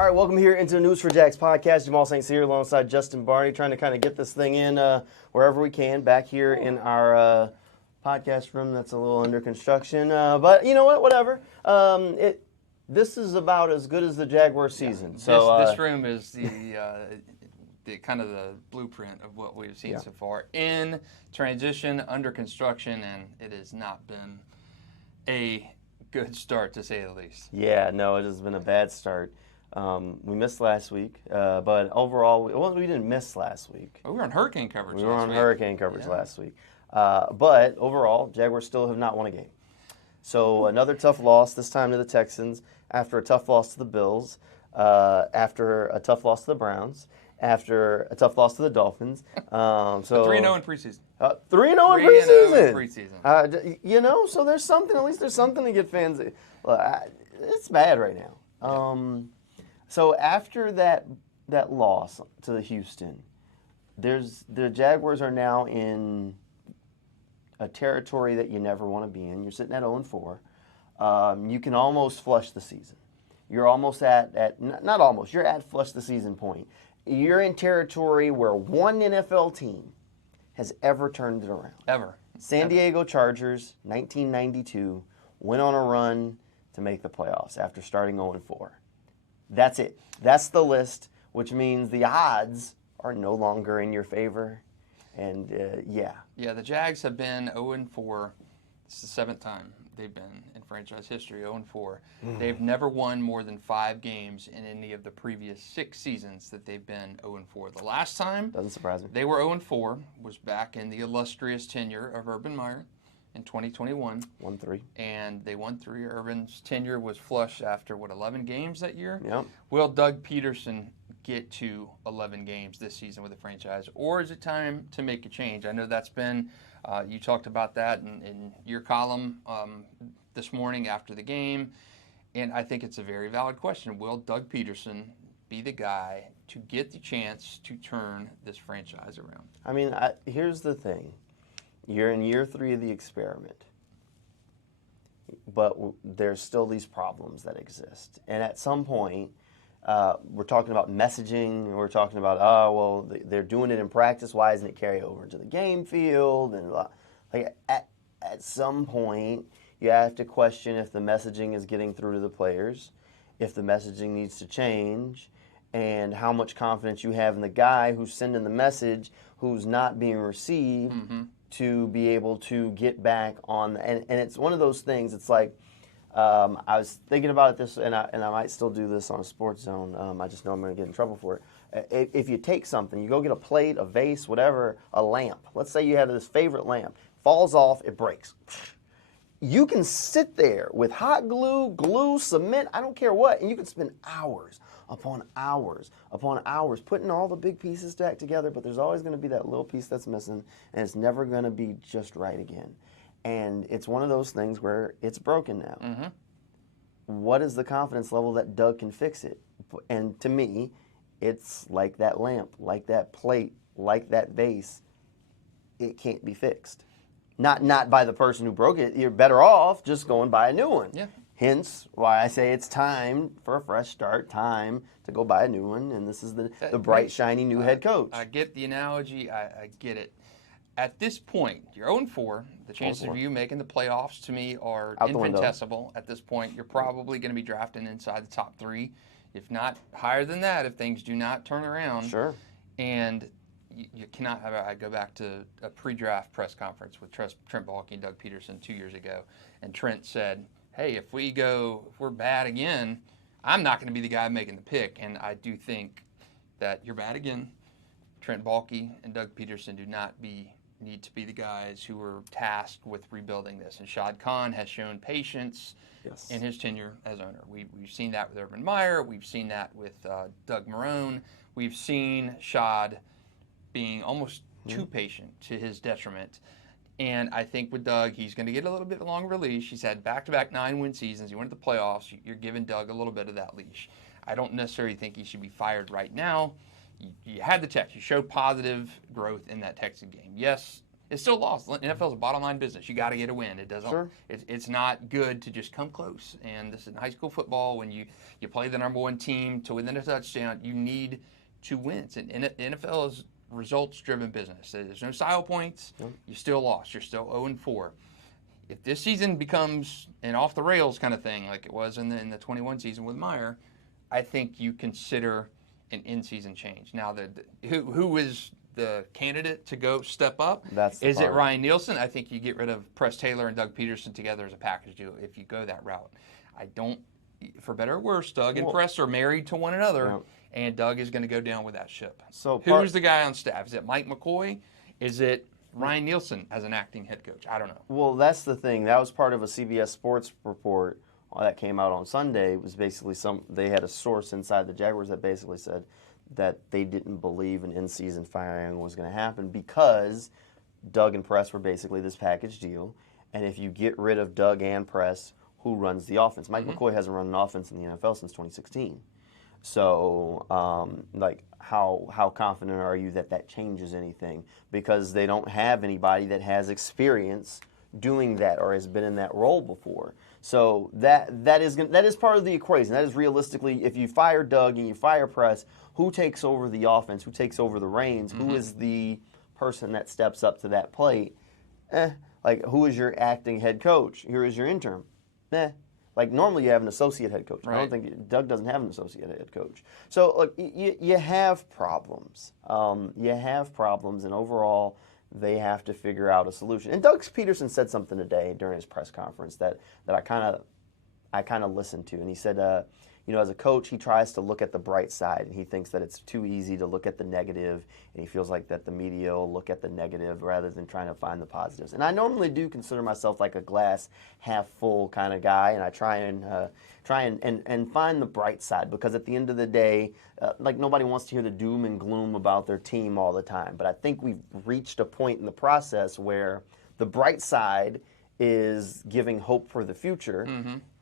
All right, welcome here into the News4JAGs podcast. Jamal St here alongside Justin Barney, trying to kind of get this thing in wherever we can back here in our podcast room that's a little under construction. But you know what? Whatever. This is about as good as the Jaguars season. This room is the kind of the blueprint of what we've seen so far in transition, under construction, and it has not been a good start to say the least. Yeah, no, it has been a bad start. We missed last week, but overall, we didn't miss last week. We were on hurricane coverage We were last on week. hurricane coverage last week. But overall, Jaguars still have not won a game. So another tough loss, this time to the Texans, after a tough loss to the Bills, after a tough loss to the Browns, after a tough loss to the Dolphins. So 3-0 in preseason. 3-0 in preseason. 3-0 in preseason. So there's something, at least there's something to get fans. It's bad right now. So after that loss to Houston, the Jaguars are now in a territory that you never want to be in. You're sitting at 0-4. You can almost flush the season. You're almost not almost, you're at flush the season point. You're in territory where one NFL team has ever turned it around. Ever. San Diego Chargers, 1992, went on a run to make the playoffs after starting 0-4. That's it. That's the list, which means the odds are no longer in your favor. And, Yeah, the Jags have been 0-4. It's the seventh time they've been in franchise history, 0-4. They've never won more than 5 games in any of the previous 6 seasons that they've been 0-4. The last time doesn't surprise me. They were 0-4 was back in the illustrious tenure of Urban Meyer in 2021. Won 3. And they won 3. Urban's tenure was flush after, 11 games that year? Yep. Will Doug Pederson get to 11 games this season with the franchise, or is it time to make a change? I know that's been, you talked about that in your column this morning after the game, and I think it's a very valid question. Will Doug Pederson be the guy to get the chance to turn this franchise around? I mean, here's the thing. You're in year 3 of the experiment, but there's still these problems that exist. And at some point, we're talking about messaging. We're talking about, they're doing it in practice. Why doesn't it carry over into the game field? And at some point, you have to question if the messaging is getting through to the players, if the messaging needs to change, and how much confidence you have in the guy who's sending the message, who's not being received, to be able to get back on. And it's one of those things. It's like, I was thinking about this, and I might still do this on a Sports Zone. I just know I'm going to get in trouble for it. If you take something, you go get a plate, a vase, whatever, a lamp. Let's say you have this favorite lamp. Falls off, it breaks. You can sit there with hot glue, cement, I don't care what, and you can spend hours upon hours upon hours putting all the big pieces back together, but there's always going to be that little piece that's missing, and it's never going to be just right again. And it's one of those things where it's broken now. What is the confidence level that Doug can fix it? And to me, it's like that lamp, like that plate, like that vase. It can't be fixed. Not by the person who broke it. You're better off just going buy a new one. Yeah. Hence why I say it's time for a fresh start, time to go buy a new one, and this is the bright, shiny new head coach. I get the analogy. I get it. At this point, you're 0-4. The chances of you making the playoffs, to me, are infinitesimal. At this point, you're probably going to be drafting inside the top 3, if not higher than that, if things do not turn around. Sure. And you cannot have. I go back to a pre-draft press conference with Trent Baalke and Doug Pederson 2 years ago, and Trent said, hey, if we're bad again, I'm not going to be the guy making the pick. And I do think that you're bad again. Trent Baalke and Doug Pederson do not need to be the guys who are tasked with rebuilding this. And Shad Khan has shown patience in his tenure as owner. We've seen that with Urban Meyer. We've seen that with Doug Marrone. We've seen Shad being almost too patient to his detriment. And I think with Doug, he's going to get a little bit longer leash. He's had back-to-back 9-win seasons. He went to the playoffs. You're giving Doug a little bit of that leash. I don't necessarily think he should be fired right now. You had the text. You showed positive growth in that Texas game. Yes, It's still lost. NFL is a bottom line business. You got to get a win. It doesn't. Sure. It's not good to just come close. And this is in high school football when you play the number one team to within a touchdown. You need to win. And NFL is results-driven business. There's no style points. You still lost. You're still 0-4. If this season becomes an off-the-rails kind of thing like it was in the 21 season with Meyer, I think you consider an in-season change. Now, who is the candidate to go step up? Is it Ryan Nielsen? I think you get rid of Press Taylor and Doug Pederson together as a package deal if you go that route. I don't, for better or worse, Doug and Press are married to one another, and Doug is going to go down with that ship. So who's the guy on staff? Is it Mike McCoy? Is it Ryan Nielsen as an acting head coach? I don't know. Well, that's the thing. That was part of a CBS Sports report that came out on Sunday. It was basically they had a source inside the Jaguars that basically said that they didn't believe an in-season firing was going to happen because Doug and Press were basically this package deal. And if you get rid of Doug and Press, who runs the offense? Mike McCoy hasn't run an offense in the NFL since 2016. So, how confident are you that changes anything? Because they don't have anybody that has experience doing that or has been in that role before. So that is part of the equation. That is realistically, if you fire Doug and you fire Press, who takes over the offense? Who takes over the reins? Who is the person that steps up to that plate? Who is your acting head coach? Here is your interim. Like normally you have an associate head coach. Right. I don't think Doug doesn't have an associate head coach. So look, you have problems. And overall they have to figure out a solution. And Doug Pederson said something today during his press conference that I kind of listened to, and he said, as a coach, he tries to look at the bright side, and he thinks that it's too easy to look at the negative, and he feels like that the media will look at the negative rather than trying to find the positives. And I normally do consider myself like a glass half full kind of guy, and I try and find the bright side, because at the end of the day, nobody wants to hear the doom and gloom about their team all the time. But I think we've reached a point in the process where the bright side is giving hope for the future,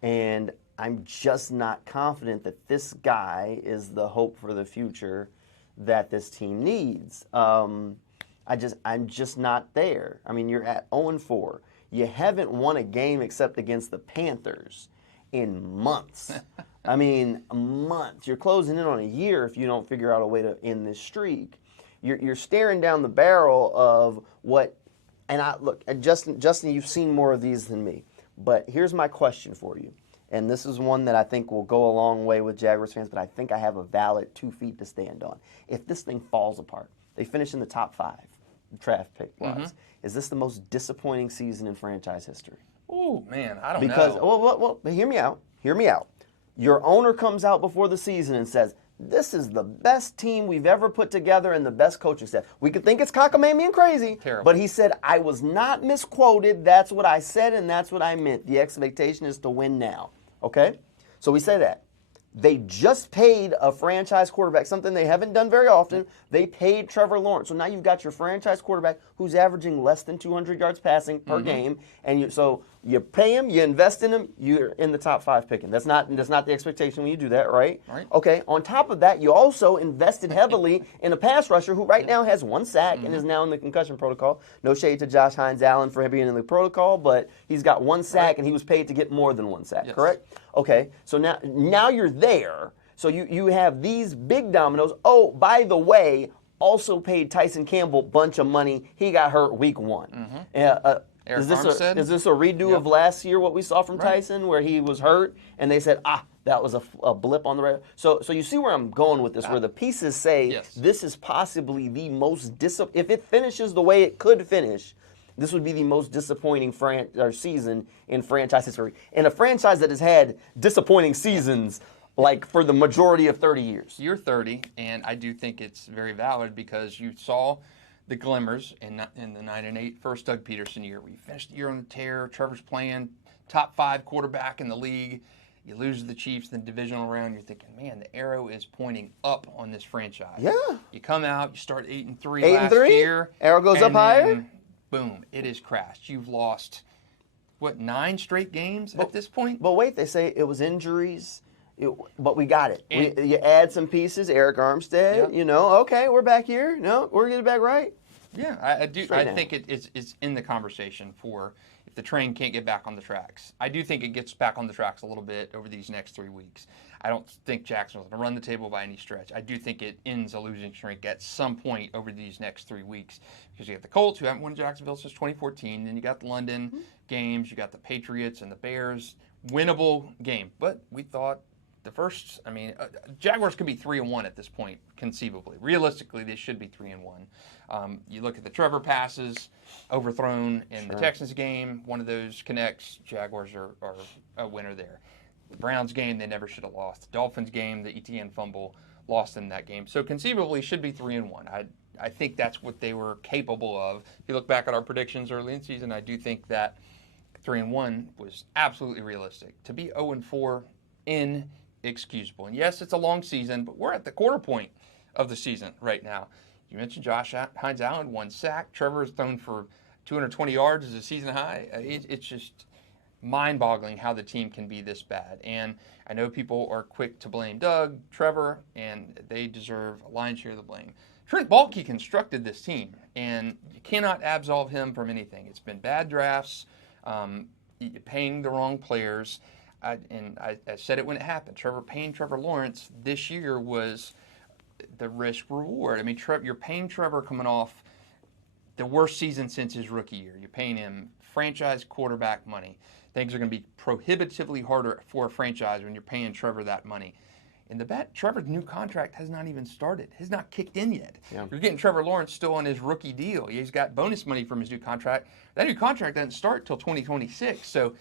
and I'm just not confident that this guy is the hope for the future that this team needs. I'm just not there. I mean, you're at 0-4. You haven't won a game except against the Panthers in months. I mean, months. You're closing in on a year if you don't figure out a way to end this streak. You're staring down the barrel of what. And Justin, you've seen more of these than me. But here's my question for you. And this is one that I think will go a long way with Jaguars fans, but I think I have a valid 2 feet to stand on. If this thing falls apart, they finish in the top 5, draft pick-wise, is this the most disappointing season in franchise history? Oh, man, I don't know. Because, hear me out. Hear me out. Your owner comes out before the season and says, this is the best team we've ever put together and the best coaching staff. We could think it's cockamamie and crazy, Terrible. But he said, I was not misquoted. That's what I said, and that's what I meant. The expectation is to win now. Okay? So we say that. They just paid a franchise quarterback, something they haven't done very often. They paid Trevor Lawrence. So now you've got your franchise quarterback who's averaging less than 200 yards passing per game. And so you pay him, you invest in him, you're in the top 5 picking. That's not the expectation when you do that, right? Okay. On top of that, you also invested heavily in a pass rusher who right now has 1 sack and is now in the concussion protocol. No shade to Josh Hines-Allen for being in the protocol, but he's got 1 sack and he was paid to get more than 1 sack, correct? Okay. So now you're there. So you have these big dominoes. Oh, by the way, also paid Tyson Campbell a bunch of money. He got hurt week 1. Is this a redo of last year, what we saw from Tyson, where he was hurt, and they said, that was a blip on the radar? So you see where I'm going with this, where the pieces say this is possibly the most if it finishes the way it could finish, this would be the most disappointing season in franchise history. And a franchise that has had disappointing seasons like for the majority of 30 years. You're 30, and I do think it's very valid because you saw the glimmers in the 9-8 first Doug Pederson year. We finished the year on the tear. Trevor's playing top 5 quarterback in the league. You lose to the Chiefs in the divisional round. You're thinking, man, the arrow is pointing up on this franchise. Yeah. You come out, you start 8-3 last year. Arrow goes up higher. Boom, it has crashed. You've lost, 9 straight games at this point? But wait, they say it was injuries. But we got it. You add some pieces, Eric Armstead, okay, we're back here. No, we're getting back right. Yeah, I do. Straight I down. think it's in the conversation for if the train can't get back on the tracks. I do think it gets back on the tracks a little bit over these next 3 weeks. I don't think Jacksonville's going to run the table by any stretch. I do think it ends a losing streak at some point over these next 3 weeks because you got the Colts, who haven't won Jacksonville since 2014. Then you got the London games. You got the Patriots and the Bears. Winnable game. But we thought the first, Jaguars could be 3-1 at this point, conceivably. Realistically, they should be 3-1. You look at the Trevor passes overthrown in the Texans game. One of those connects. Jaguars are a winner there. The Browns game, they never should have lost. The Dolphins game, the ETN fumble, lost in that game. So conceivably, should be 3-1. I think that's what they were capable of. If you look back at our predictions early in the season, I do think that 3-1 was absolutely realistic. To be 0-4, inexcusable. And yes, it's a long season, but we're at the quarter point of the season right now. You mentioned Josh Hines-Allen, 1 sack. Trevor has thrown for 220 yards as a season high. It's just mind-boggling how the team can be this bad. And I know people are quick to blame Doug, Trevor, and they deserve a lion's share of the blame. Trent Baalke constructed this team, and you cannot absolve him from anything. It's been bad drafts, paying the wrong players, and I said it when it happened. Paying Trevor Lawrence this year was the risk-reward. You're paying Trevor coming off the worst season since his rookie year. You're paying him franchise quarterback money. Things are going to be prohibitively harder for a franchise when you're paying Trevor that money. And Trevor's new contract has not even started. Has not kicked in yet. Yeah. You're getting Trevor Lawrence still on his rookie deal. He's got bonus money from his new contract. That new contract doesn't start till 2026. So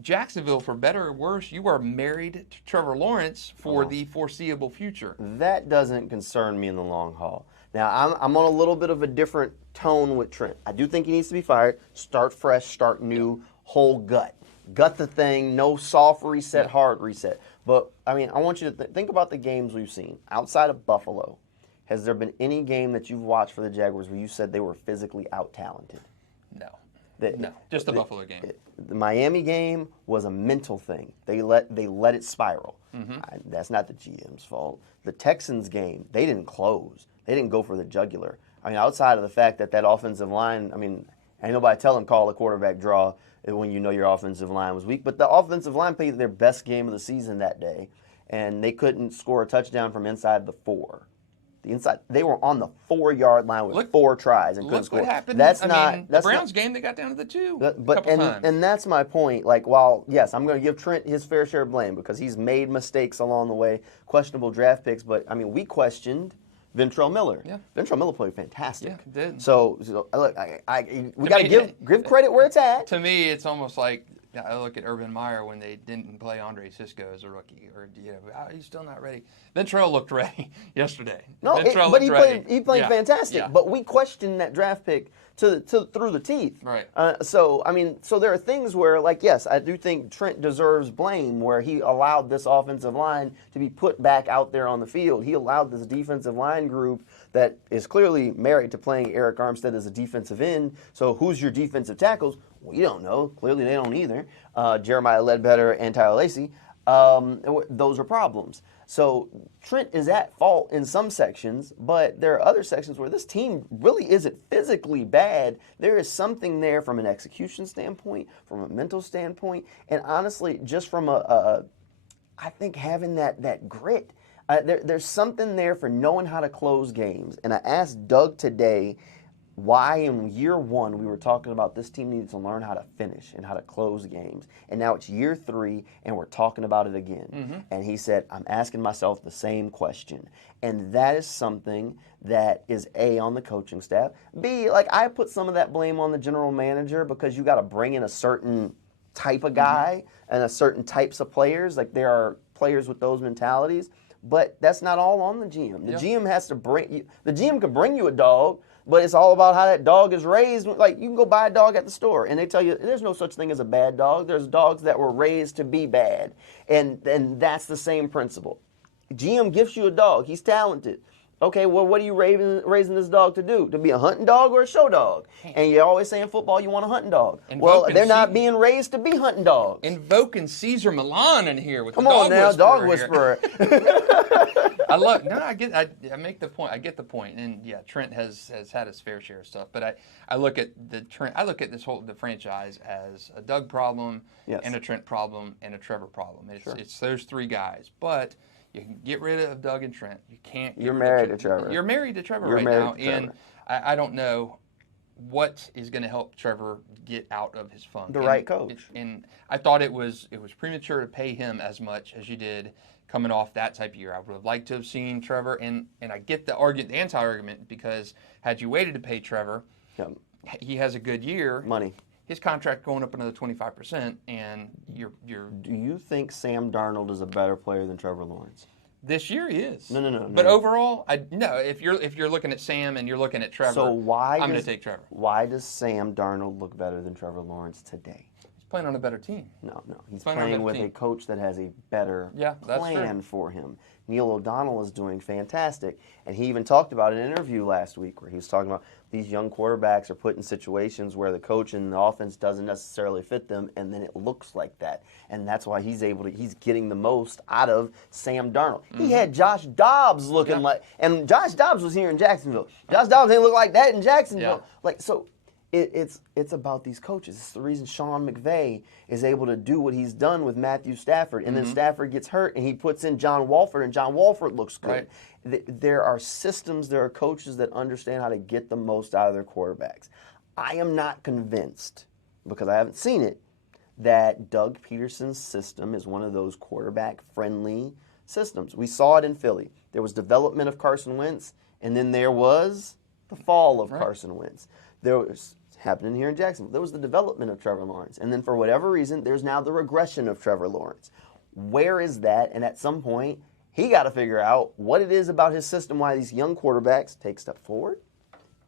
Jacksonville, for better or worse, you are married to Trevor Lawrence for the foreseeable future. That doesn't concern me in the long haul. Now, I'm on a little bit of a different tone with Trent. I do think he needs to be fired. Start fresh, start new, whole gut. Gut the thing, no soft reset, hard reset. But, I want you to think about the games we've seen. Outside of Buffalo, has there been any game that you've watched for the Jaguars where you said they were physically out-talented? No. No, just the Buffalo game. The Miami game was a mental thing. They let it spiral. That's not the GM's fault. The Texans game, they didn't close. They didn't go for the jugular. Outside of the fact that offensive line, ain't nobody tell them call a quarterback draw when you know your offensive line was weak. But the offensive line played their best game of the season that day, and they couldn't score a touchdown from inside the 4. They were on the 4-yard line with 4 tries and couldn't score. What happened. The Browns game, they got down to the 2 a couple times. And that's my point. While, yes, I'm going to give Trent his fair share of blame because he's made mistakes along the way, questionable draft picks. But, we questioned Ventrell Miller. Yeah. Ventrell Miller played fantastic. Yeah, he did. So look, we got to give credit where it's at. To me, it's almost like I look at Urban Meyer when they didn't play Andre Cisco as a rookie, or he's still not ready. Ventrell looked ready yesterday. But he played fantastic. Yeah. But we questioned that draft pick through the teeth. Right. So there are things where, yes, I do think Trent deserves blame where he allowed this offensive line to be put back out there on the field. He allowed this defensive line group that is clearly married to playing Eric Armstead as a defensive end. So who's your defensive tackles? We don't know. Clearly they don't either. Jeremiah Ledbetter and Tyler Lacy. Those are problems. So Trent is at fault in some sections, but there are other sections where this team really isn't physically bad. There is something there from an execution standpoint, from a mental standpoint, and honestly, just from I think having that grit. There's something there for knowing how to close games. And I asked Doug today why in year 1 we were talking about this team needed to learn how to finish and how to close games. And now it's year 3 and we're talking about it again. And he said, I'm asking myself the same question. And that is something that is A, on the coaching staff. B, I put some of that blame on the general manager because you got to bring in a certain type of guy and a certain types of players. There are players with those mentalities. But that's not all on the GM. The GM has to bring you. The GM can bring you a dog, but it's all about how that dog is raised. You can go buy a dog at the store, and they tell you there's no such thing as a bad dog. There's dogs that were raised to be bad, and that's the same principle. GM gives you a dog. He's talented. Okay, well, what are you raising this dog to do? To be a hunting dog or a show dog? And you're always saying football, you want a hunting dog. Well, they're not being raised to be hunting dogs. Invoking Caesar Milan in here with Come the on now, dog whisperer. I make the point. I get the point. And yeah, Trent has had his fair share of stuff. But I look at the franchise as a Doug problem, and a Trent problem, and a Trevor problem. It's those three guys. But you can get rid of Doug and Trent. You can't. You're married to Trevor. You're married to Trevor right now, and I don't know what is going to help Trevor get out of his funk. The right coach. And I thought it was premature to pay him as much as you did coming off that type of year. I would have liked to have seen Trevor, and I get the anti-argument, because had you waited to pay Trevor, he has a good year. Money. His contract going up another 25%, and you're. Do you think Sam Darnold is a better player than Trevor Lawrence? This year he is. No. But overall, no. If you're looking at Sam and you're looking at Trevor, I'm going to take Trevor. Why does Sam Darnold look better than Trevor Lawrence today? He's playing on a better team. No. He's playing with a coach that has a better plan for him. Neil O'Donnell is doing fantastic. And he even talked about in an interview last week where he was talking about these young quarterbacks are put in situations where the coach and the offense doesn't necessarily fit them, and then it looks like that. And that's why he's getting the most out of Sam Darnold. Mm-hmm. He had Josh Dobbs looking like, and Josh Dobbs was here in Jacksonville. Josh Dobbs ain't look like that in Jacksonville. It's about these coaches. It's the reason Sean McVay is able to do what he's done with Matthew Stafford, and then Stafford gets hurt, and he puts in John Wolford, and John Wolford looks good. Right. There are systems, there are coaches that understand how to get the most out of their quarterbacks. I am not convinced, because I haven't seen it, that Doug Pederson's system is one of those quarterback-friendly systems. We saw it in Philly. There was development of Carson Wentz, and then there was the fall of Carson Wentz. There was happening here in Jacksonville. There was the development of Trevor Lawrence. And then for whatever reason, there's now the regression of Trevor Lawrence. Where is that? And at some point, he got to figure out what it is about his system, why these young quarterbacks take a step forward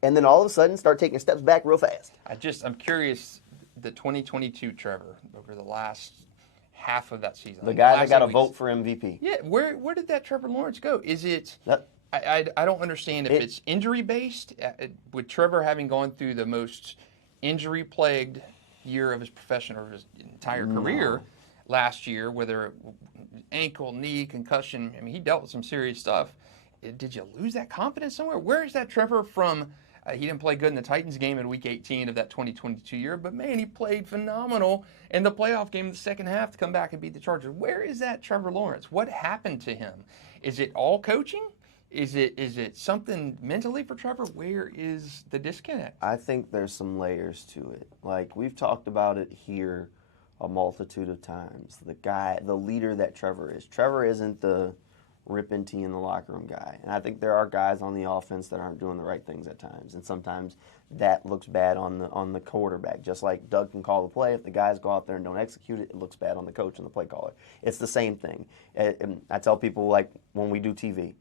and then all of a sudden start taking steps back real fast. I'm curious, the 2022 Trevor over the last half of that season. The guy that got a vote for MVP. Yeah, where did that Trevor Lawrence go? Is it... I don't understand if it's injury-based, with Trevor having gone through the most injury-plagued year of his professional or his entire career last year, whether ankle, knee, concussion. I mean, he dealt with some serious stuff. Did you lose that confidence somewhere? Where is that Trevor from? He didn't play good in the Titans game in Week 18 of that 2022 year, but, man, he played phenomenal in the playoff game in the second half to come back and beat the Chargers. Where is that Trevor Lawrence? What happened to him? Is it all coaching? Is it something mentally for Trevor? Where is the disconnect? I think there's some layers to it. Like, we've talked about it here a multitude of times. The leader that Trevor is. Trevor isn't the ripping tea in the locker room guy. And I think there are guys on the offense that aren't doing the right things at times. And sometimes that looks bad on the quarterback. Just like Doug can call the play. If the guys go out there and don't execute it, it looks bad on the coach and the play caller. It's the same thing. And I tell people, like, when we do TV,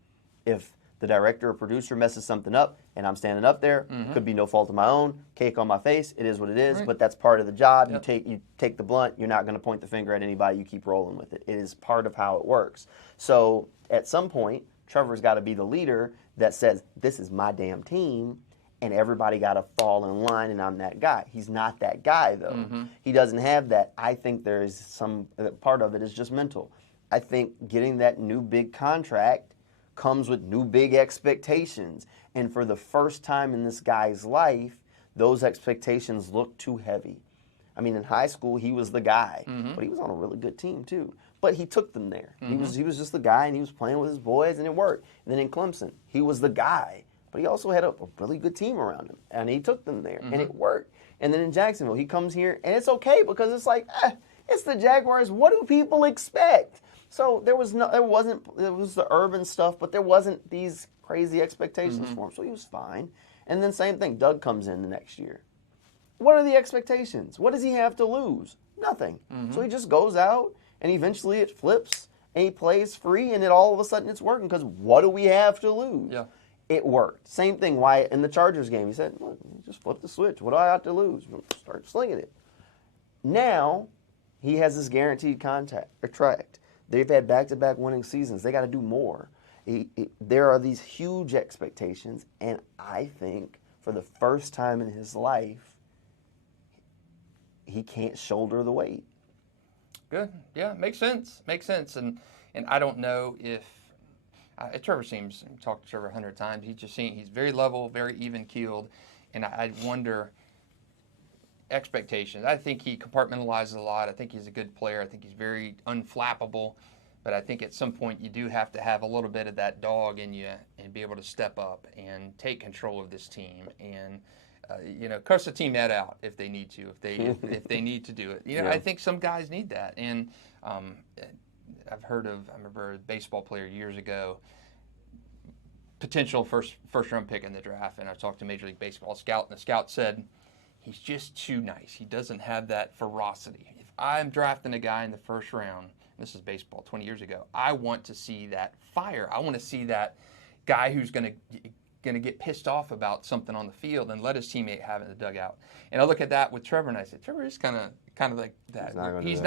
if the director or producer messes something up and I'm standing up there, could be no fault of my own, cake on my face, it is what it is, but that's part of the job. Yep. You take the blunt, you're not going to point the finger at anybody, you keep rolling with it. It is part of how it works. So at some point, Trevor's got to be the leader that says, this is my damn team, and everybody got to fall in line, and I'm that guy. He's not that guy, though. He doesn't have that. I think there is some part of it is just mental. I think getting that new big contract comes with new big expectations. And for the first time in this guy's life, those expectations look too heavy. I mean, in high school, he was the guy, but he was on a really good team too. But he took them there. He was just the guy, and he was playing with his boys, and it worked. And then in Clemson, he was the guy, but he also had a really good team around him, and he took them there, and it worked. And then in Jacksonville, he comes here, and it's okay because it's like, it's the Jaguars. What do people expect? So it was the Urban stuff, but there wasn't these crazy expectations for him. So he was fine. And then same thing, Doug comes in the next year. What are the expectations? What does he have to lose? Nothing. So he just goes out, and eventually it flips, and he plays free, and all of a sudden it's working because what do we have to lose? Yeah. It worked. Same thing, Wyatt, in the Chargers game. He said, look, just flip the switch. What do I have to lose? Start slinging it. Now he has this guaranteed contract. They've had back-to-back winning seasons. They got to do more. there are these huge expectations, and I think for the first time in his life, he can't shoulder the weight. Good. Yeah, makes sense. Makes sense. And I don't know if Trevor seems, I've talked to Trevor 100 times, he's very level, very even keeled, and I wonder expectations. I think he compartmentalizes a lot. I think he's a good player. I think he's very unflappable. But I think at some point you do have to have a little bit of that dog in you and be able to step up and take control of this team and cuss the teammate out if they need to, if they need to do it. Yeah. I think some guys need that. And I remember a baseball player years ago, potential first round pick in the draft, and I talked to Major League Baseball scout, and the scout said, he's just too nice. He doesn't have that ferocity. If I'm drafting a guy in the first round, this is baseball 20 years ago, I want to see that fire. I want to see that guy who's going to get pissed off about something on the field and let his teammate have it in the dugout. And I look at that with Trevor, and I said, Trevor is kind of like that. He's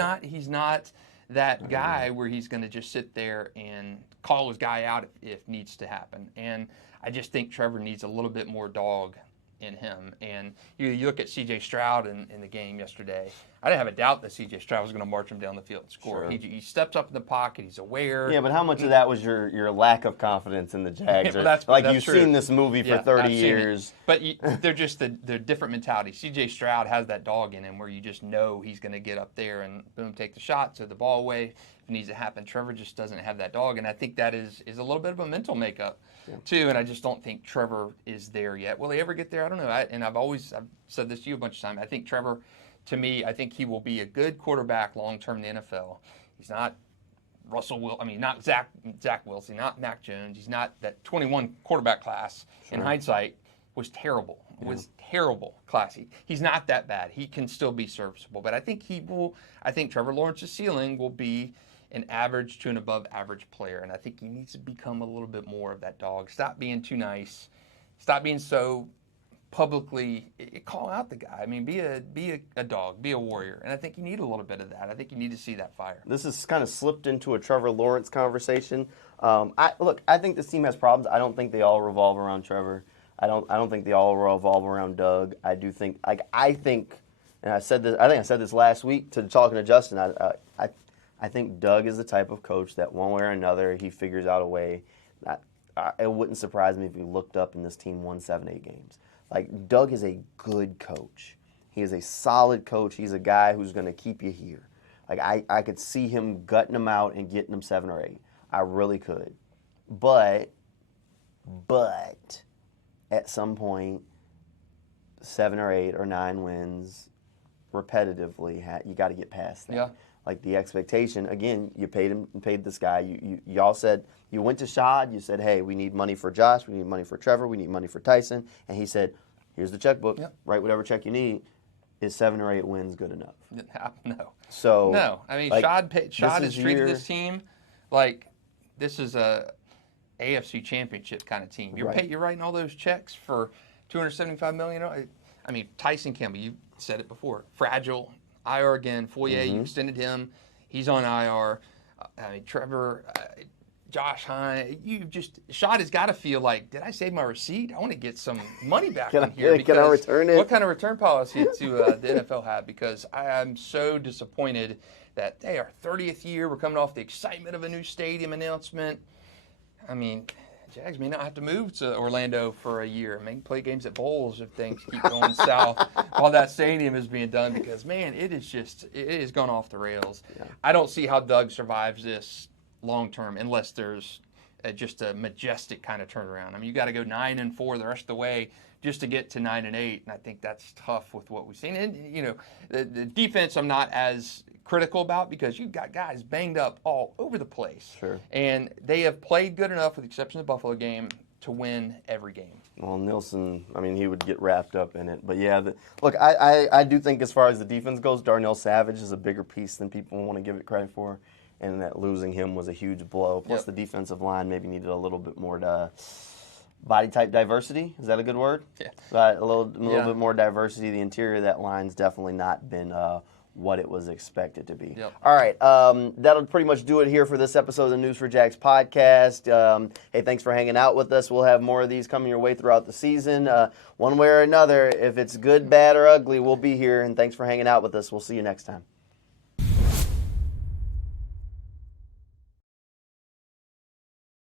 not that guy where he's going to just sit there and call his guy out if needs to happen. And I just think Trevor needs a little bit more dog in him. And you look at C.J. Stroud in the game yesterday. I didn't have a doubt that C.J. Stroud was going to march him down the field and score. Sure. He steps up in the pocket. He's aware. Yeah, but how much of that was your lack of confidence in the Jags? Well, that's you've true. Seen this movie for 30 years. But they're just they're different mentality. C.J. Stroud has that dog in him where you just know he's going to get up there and boom, take the shot, so the ball away. If it needs to happen. Trevor just doesn't have that dog, and I think that is a little bit of a mental makeup too. And I just don't think Trevor is there yet. Will he ever get there? I don't know. I've said this to you a bunch of times. I think Trevor, to me, I think he will be a good quarterback long term in the NFL. He's not not Zach Wilson, not Mac Jones. He's not that 21 quarterback class. Sure. In hindsight, was terrible. Yeah. Was terrible class. He's not that bad. He can still be serviceable. But I think Trevor Lawrence's ceiling will be an average to an above average player. And I think he needs to become a little bit more of that dog. Stop being too nice. Stop being so publicly call out the guy. I mean, be a dog, be a warrior. And I think you need a little bit of that. I think you need to see that fire. This has kind of slipped into a Trevor Lawrence conversation. I think this team has problems. I don't think they all revolve around Trevor. I don't think they all revolve around Doug. I do think and I said this. I think I said this last week talking to Justin. I think Doug is the type of coach that one way or another he figures out a way. It wouldn't surprise me if he looked up and this team won 7-8 games. Like, Doug is a good coach. He is a solid coach. He's a guy who's going to keep you here. Like, I could see him gutting them out and getting them 7 or 8. I really could. But at some point, 7 or 8 or 9 wins repetitively, you got to get past that. Yeah. Like, the expectation, again, you paid this guy. Y'all said, you went to Shad, you said, hey, we need money for Josh, we need money for Trevor, we need money for Tyson. And he said, here's the checkbook, write whatever check you need. Is 7 or 8 wins good enough? No. So no. I mean, Shad has treated this team like this is a AFC Championship kind of team. You're writing all those checks for $275 million. I mean, Tyson Campbell, you said it before, fragile. IR again, Foyer, you extended him. He's on IR. Trevor, Josh Hine, Shad has got to feel like, did I save my receipt? I want to get some money back from here. Can I return it? What kind of return policy do the NFL have? Because I am so disappointed that, hey, our 30th year, we're coming off the excitement of a new stadium announcement. I mean, Jags may not have to move to Orlando for a year. Maybe play games at Bowls if things keep going south while that stadium is being done because, man, it has gone off the rails. Yeah. I don't see how Doug survives this long term unless there's just a majestic kind of turnaround. I mean, you got to go 9-4 the rest of the way just to get to 9-8, and I think that's tough with what we've seen. And, the defense I'm not as critical about because you've got guys banged up all over the place. Sure. And they have played good enough, with the exception of the Buffalo game, to win every game. Well, Nilsson, I mean, he would get wrapped up in it. But, yeah, look, I do think as far as the defense goes, Darnell Savage is a bigger piece than people want to give it credit for, and that losing him was a huge blow. Plus, the defensive line maybe needed a little bit more body type diversity. Is that a good word? Yeah. A little bit more diversity. The interior of that line's definitely not been what it was expected to be. Yep. All right, that'll pretty much do it here for this episode of the News4JAGs podcast. Hey, thanks for hanging out with us. We'll have more of these coming your way throughout the season. One way or another, if it's good, bad, or ugly, we'll be here, and thanks for hanging out with us. We'll see you next time.